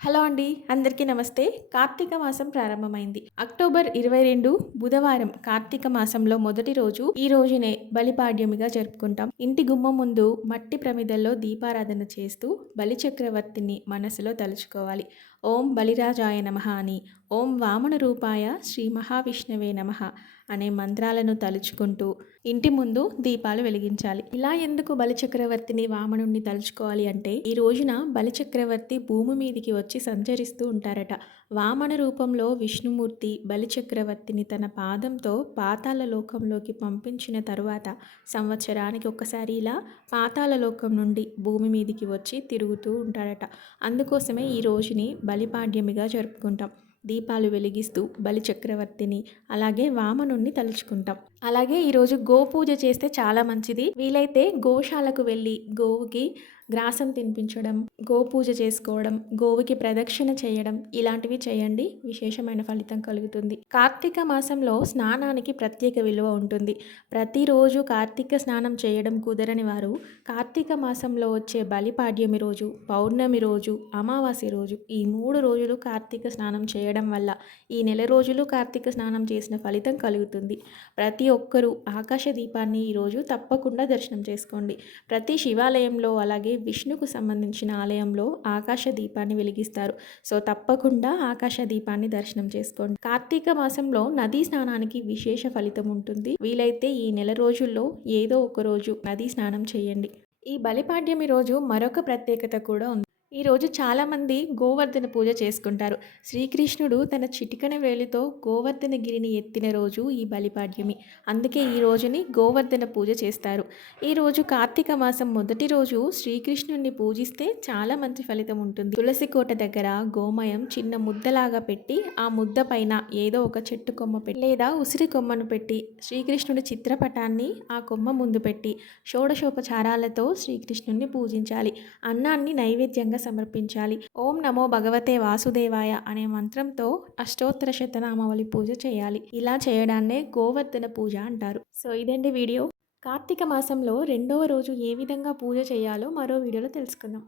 Hello అండి అందరికీ నమస్తే. కార్తీక మాసం ప్రారంభమైంది. అక్టోబర్ ఇరవై రెండు బుధవారం కార్తీక మాసంలో మొదటి రోజు ఈ రోజునే బలిపాడ్యమిగా జరుపుకుంటాం. ఇంటి గుమ్మం ముందు మట్టి ప్రమిదల్లో దీపారాధన చేస్తూ బలిచక్రవర్తిని మనసులో తలుచుకోవాలి. ఓం బలిరాజాయ నమ అని ఓం వామన రూపాయ శ్రీ మహావిష్ణవే నమ అనే మంత్రాలను తలుచుకుంటూ ఇంటి ముందు దీపాలు వెలిగించాలి. ఇలా ఎందుకు బలిచక్రవర్తిని వామనుణ్ణి తలుచుకోవాలి అంటే ఈ రోజున బలిచక్రవర్తి భూమి మీదికి వచ్చి సంచరిస్తూ ఉంటారట. వామన రూపంలో విష్ణుమూర్తి బలిచక్రవర్తిని తన పాదంతో పాతాల లోకంలోకి పంపించిన తరువాత సంవత్సరానికి ఒకసారి ఇలా పాతాల లోకం నుండి భూమి మీదికి వచ్చి తిరుగుతూ ఉంటారట. అందుకోసమే ఈ రోజుని బలిపాడ్యమిగా జరుపుకుంటాం. దీపాలు వెలిగిస్తూ బలి చక్రవర్తిని అలాగే వామనుణ్ణి తలుచుకుంటాం. అలాగే ఈరోజు గోపూజ చేస్తే చాలా మంచిది. వీలైతే గోశాలకు వెళ్ళి గోవుకి గ్రాసం తినిపించడం గోపూజ చేసుకోవడం గోవుకి ప్రదక్షిణ చేయడం ఇలాంటివి చేయండి. విశేషమైన ఫలితం కలుగుతుంది. కార్తీక మాసంలో స్నానానికి ప్రత్యేక విలువ ఉంటుంది. ప్రతిరోజు కార్తీక స్నానం చేయడం కుదరని వారు కార్తీక మాసంలో వచ్చే బలిపాడ్యమి రోజు పౌర్ణమి రోజు అమావాస్య రోజు ఈ మూడు రోజులు కార్తీక స్నానం చేయడం వల్ల ఈ నెల రోజులు కార్తీక స్నానం చేసిన ఫలితం కలుగుతుంది. ప్రతి ఒక్కరూ ఆకాశ దీపాన్ని ఈరోజు తప్పకుండా దర్శనం చేసుకోండి. ప్రతి శివాలయంలో అలాగే విష్ణుకు సంబంధించిన ఆలయంలో ఆకాశ దీపాన్ని వెలిగిస్తారు. సో తప్పకుండా ఆకాశ దీపాన్ని దర్శనం చేసుకోండి. కార్తీక మాసంలో నదీ స్నానానికి విశేష ఫలితం ఉంటుంది. వీలైతే ఈ నెల రోజుల్లో ఏదో ఒక రోజు నదీ స్నానం చేయండి. ఈ బలిపాడ్యమి రోజు మరొక ప్రత్యేకత కూడా ఉంది. ఈరోజు చాలామంది గోవర్ధన పూజ చేసుకుంటారు. శ్రీకృష్ణుడు తన చిటికన వేలితో గోవర్ధన గిరిని ఎత్తిన రోజు ఈ బలిపాడ్యమి. అందుకే ఈ రోజుని గోవర్ధన పూజ చేస్తారు. ఈరోజు కార్తీక మాసం మొదటి రోజు శ్రీకృష్ణుడిని పూజిస్తే చాలా మంచి ఫలితం ఉంటుంది. తులసి కోట దగ్గర గోమయం చిన్న ముద్దలాగా పెట్టి ఆ ముద్ద పైన ఏదో ఒక చెట్టు కొమ్మ పెట్టి లేదా ఉసిరి కొమ్మను పెట్టి శ్రీకృష్ణుడి చిత్రపటాన్ని ఆ కొమ్మ ముందు పెట్టి షోడశోపచారాలతో శ్రీకృష్ణుడిని పూజించాలి. అన్నాన్ని నైవేద్యంగా సమర్పించాలి. ఓం నమో భగవతే వాసుదేవాయ అనే మంత్రంతో అష్టోత్తర శతనామావళి పూజ చేయాలి. ఇలా చేయడాన్నే గోవర్ధన పూజ అంటారు. సో ఇదండి వీడియో. కార్తీక మాసంలో రెండవ రోజు ఏ విధంగా పూజ చేయాలో మరో వీడియోలో తెలుసుకుందాం.